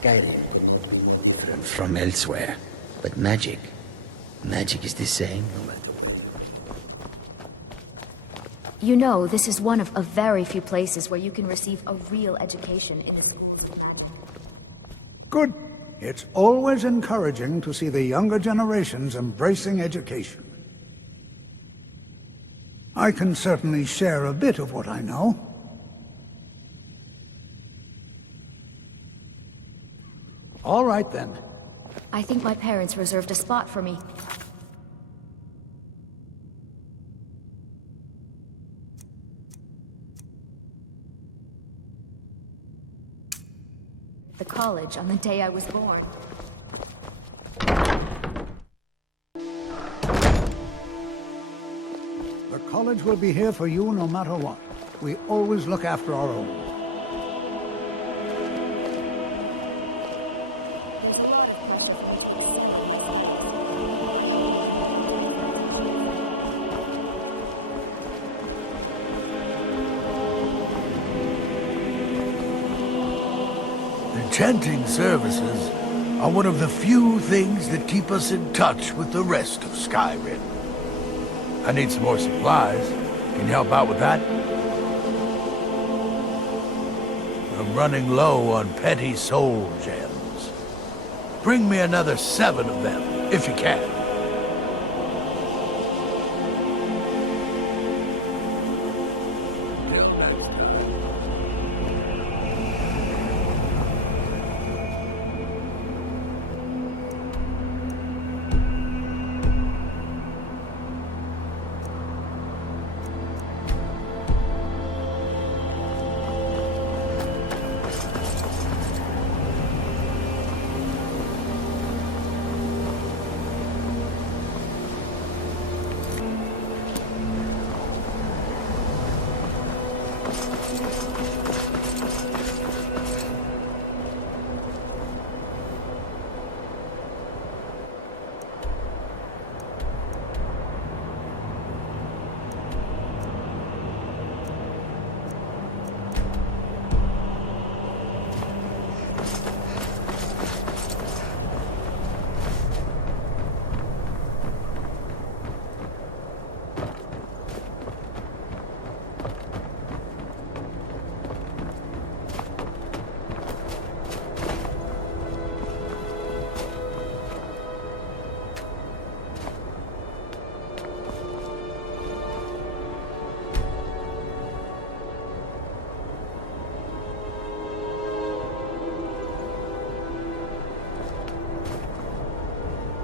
Skyrim from elsewhere. But magic is the same no matter where. You know, this is one of a very few places where you can receive a real education in the schools of magic. Good. It's always encouraging to see the younger generations embracing education. I can certainly share a bit of what I know. All right, then. I think my parents reserved a spot for me. The college on the day I was born. The college will be here for you no matter what. We always look after our own. Enchanting services are one of the few things that keep us in touch with the rest of Skyrim. I need some more supplies. Can you help out with that? I'm running low on petty soul gems. Bring me another 7 of them, if you can.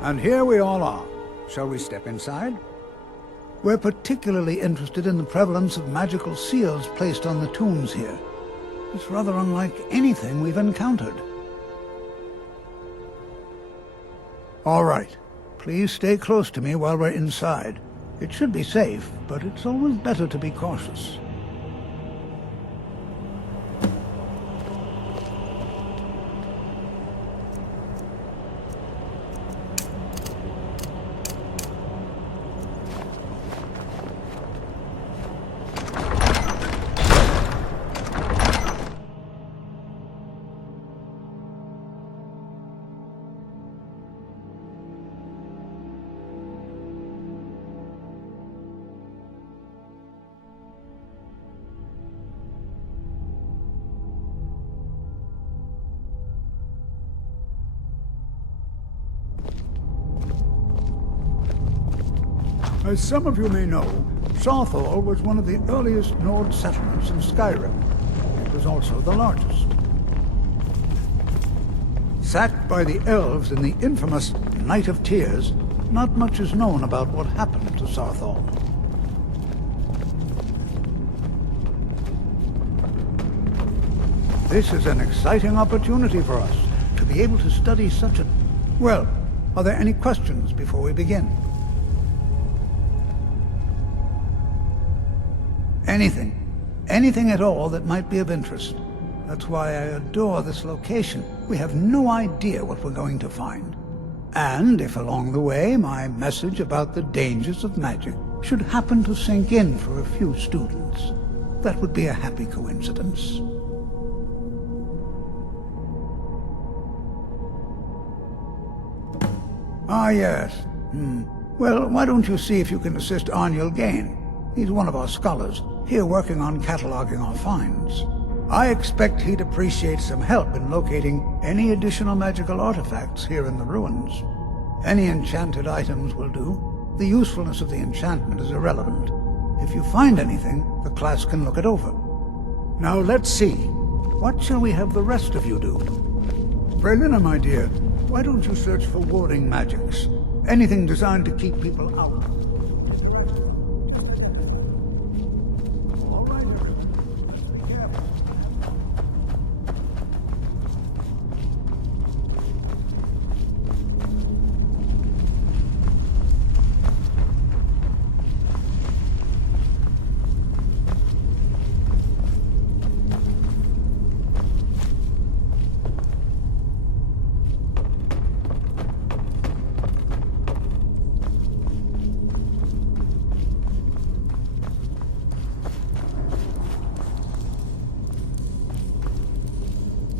And here we all are. Shall we step inside? We're particularly interested in the prevalence of magical seals placed on the tombs here. It's rather unlike anything we've encountered. All right. Please stay close to me while we're inside. It should be safe, but it's always better to be cautious. As some of you may know, Saarthal was one of the earliest Nord settlements in Skyrim. It was also the largest. Sacked by the elves in the infamous Night of Tears, not much is known about what happened to Saarthal. This is an exciting opportunity for us to be able to study such a... Well, are there any questions before we begin? Anything at all that might be of interest. That's why I adore this location. We have no idea what we're going to find. And if along the way my message about the dangers of magic should happen to sink in for a few students, that would be a happy coincidence. Ah, yes. Well, why don't you see if you can assist Arniel Gain? He's one of our scholars, here working on cataloging our finds. I expect he'd appreciate some help in locating any additional magical artifacts here in the ruins. Any enchanted items will do. The usefulness of the enchantment is irrelevant. If you find anything, the class can look it over. Now let's see. What shall we have the rest of you do? Brelina, my dear, why don't you search for warding magics? Anything designed to keep people out. All right, everyone. Be careful.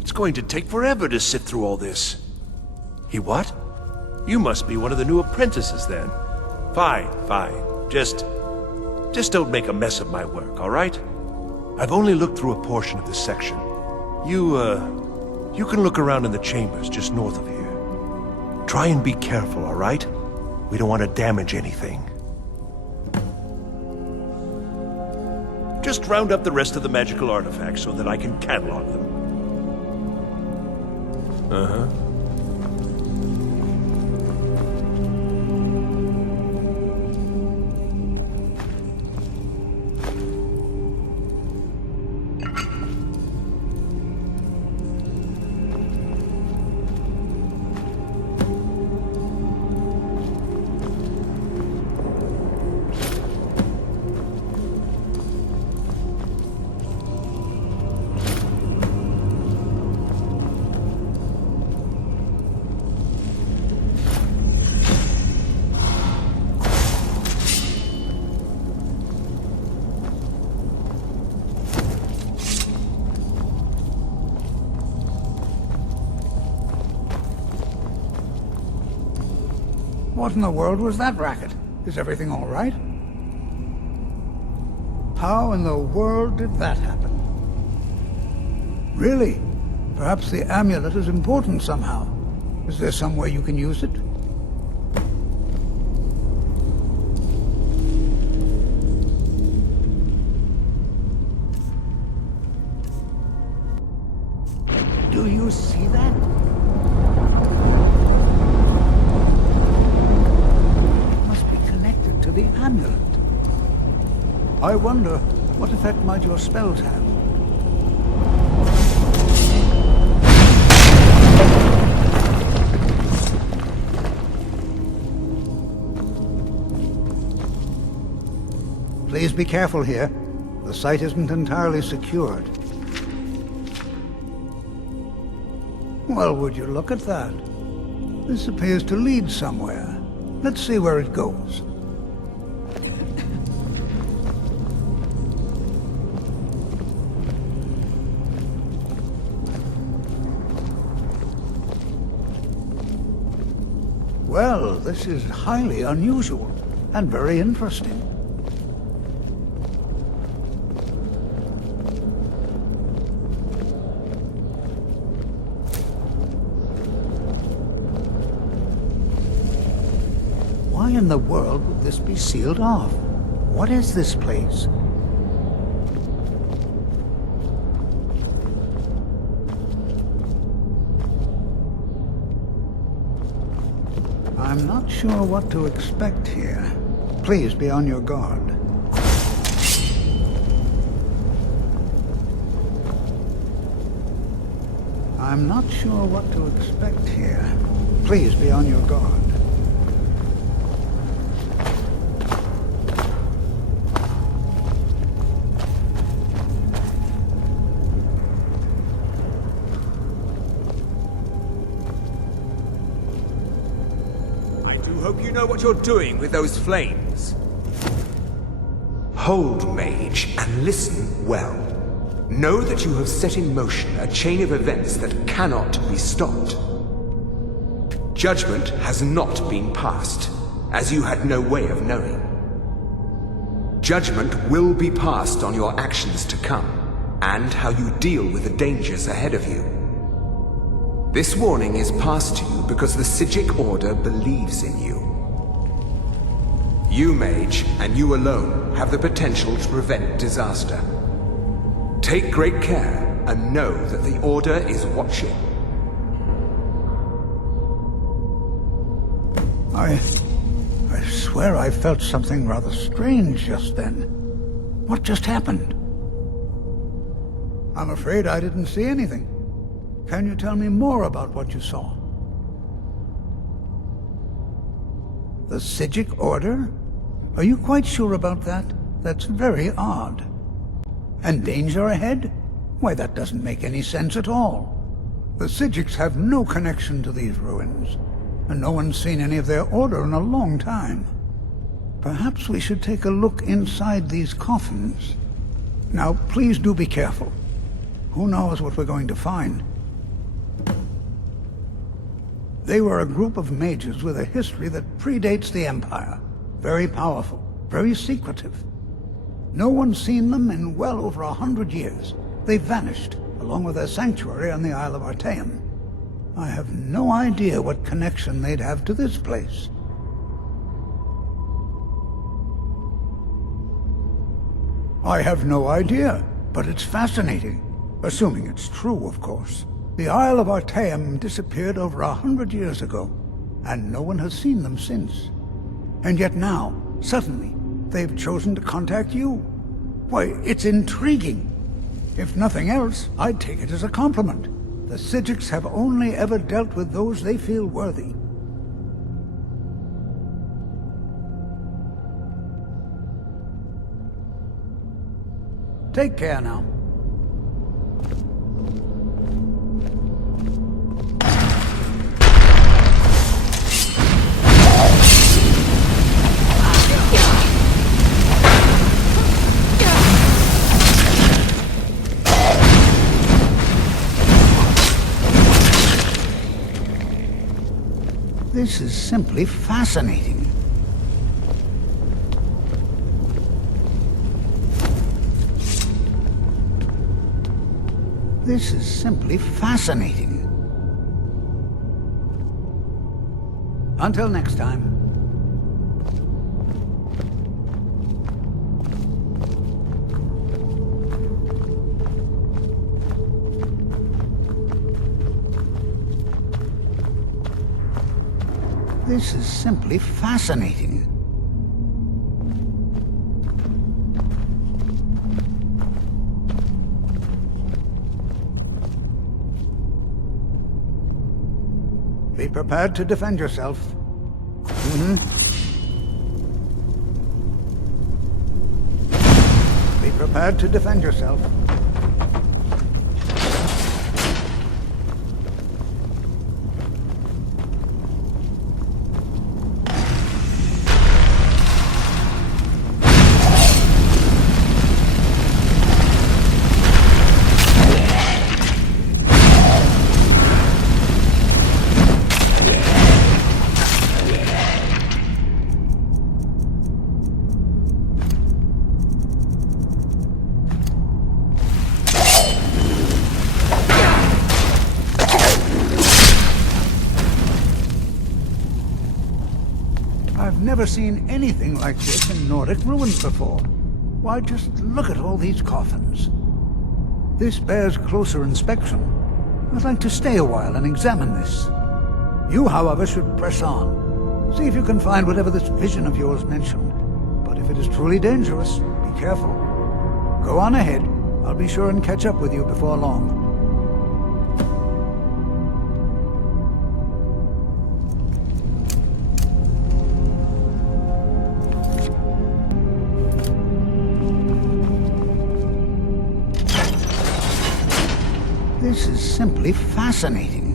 It's going to take forever to sift through all this. He what? You must be one of the new apprentices then. Fine, fine. Just don't make a mess of my work, all right? I've only looked through a portion of this section. You can look around in the chambers just north of here. Try and be careful, all right? We don't want to damage anything. Just round up the rest of the magical artifacts so that I can catalog them. Uh-huh. What in the world was that racket? Is everything all right? How in the world did that happen? Really? Perhaps the amulet is important somehow. Is there some way you can use it? Do you see that? The amulet. I wonder, what effect might your spells have? Please be careful here. The site isn't entirely secured. Well, would you look at that? This appears to lead somewhere. Let's see where it goes. Well, this is highly unusual and very interesting. Why in the world would this be sealed off? What is this place? I'm not sure what to expect here. Please be on your guard. I'm not sure what to expect here. Please be on your guard. Hope you know what you're doing with those flames. Hold, mage, and listen well. Know that you have set in motion a chain of events that cannot be stopped. Judgment has not been passed, as you had no way of knowing. Judgment will be passed on your actions to come, and how you deal with the dangers ahead of you. This warning is passed to you because the Psijic Order believes in you. You, Mage, and you alone, have the potential to prevent disaster. Take great care, and know that the Order is watching. I swear I felt something rather strange just then. What just happened? I'm afraid I didn't see anything. Can you tell me more about what you saw? The Psijic Order? Are you quite sure about that? That's very odd. And danger ahead? Why, that doesn't make any sense at all. The Psijics have no connection to these ruins, and no one's seen any of their order in a long time. Perhaps we should take a look inside these coffins. Now, please do be careful. Who knows what we're going to find? They were a group of mages with a history that predates the Empire. Very powerful, very secretive. No one's seen them in well over 100 years. They vanished, along with their sanctuary on the Isle of Artaeum. I have no idea what connection they'd have to this place. I have no idea, but it's fascinating. Assuming it's true, of course. The Isle of Artaeum disappeared over 100 years ago, and no one has seen them since. And yet now, suddenly, they've chosen to contact you. Why, it's intriguing. If nothing else, I'd take it as a compliment. The Psijics have only ever dealt with those they feel worthy. Take care now. This is simply fascinating. This is simply fascinating. Until next time. This is simply fascinating. Be prepared to defend yourself. Be prepared to defend yourself. I've never seen anything like this in Nordic ruins before. Why, just look at all these coffins. This bears closer inspection. I'd like to stay a while and examine this. You, however, should press on. See if you can find whatever this vision of yours mentioned. But if it is truly dangerous, be careful. Go on ahead. I'll be sure and catch up with you before long. This is simply fascinating.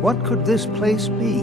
What could this place be?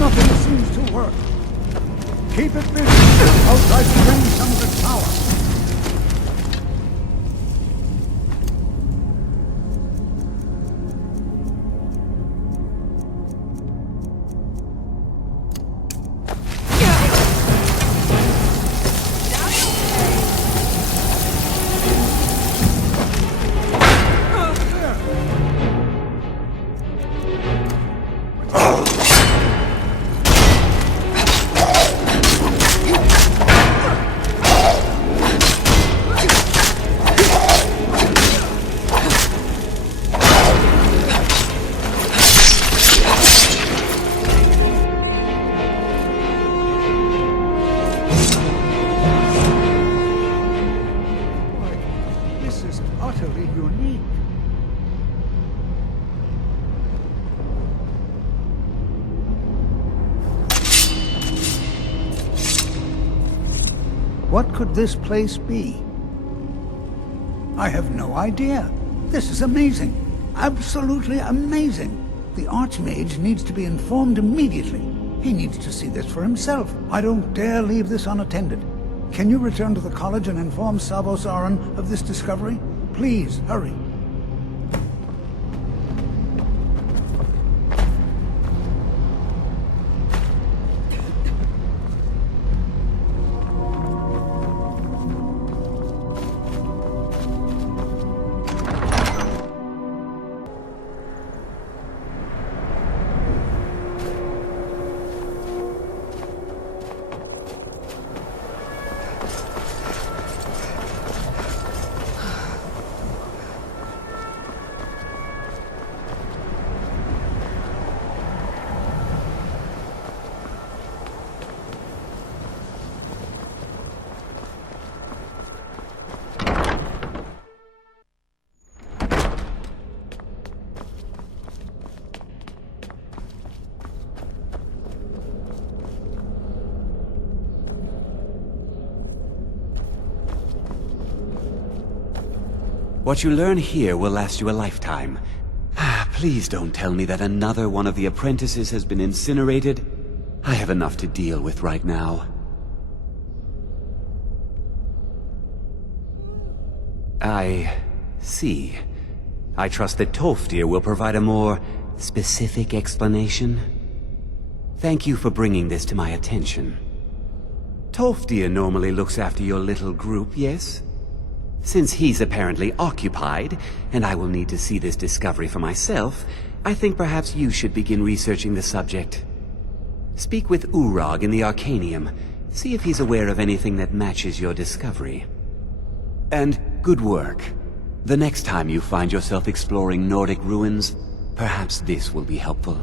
Nothing seems to work. Keep it busy. I'll try to bring some of the power. Utterly unique. What could this place be? I have no idea. This is amazing. Absolutely amazing. The Archmage needs to be informed immediately. He needs to see this for himself. I don't dare leave this unattended. Can you return to the college and inform Sabo Saran of this discovery? Please, hurry. What you learn here will last you a lifetime. Please don't tell me that another one of the apprentices has been incinerated. I have enough to deal with right now. I see. I trust that Tolfdir will provide a more specific explanation. Thank you for bringing this to my attention. Tolfdir normally looks after your little group, yes? Since he's apparently occupied, and I will need to see this discovery for myself, I think perhaps you should begin researching the subject. Speak with Urag in the Arcanium. See if he's aware of anything that matches your discovery. And good work. The next time you find yourself exploring Nordic ruins, perhaps this will be helpful.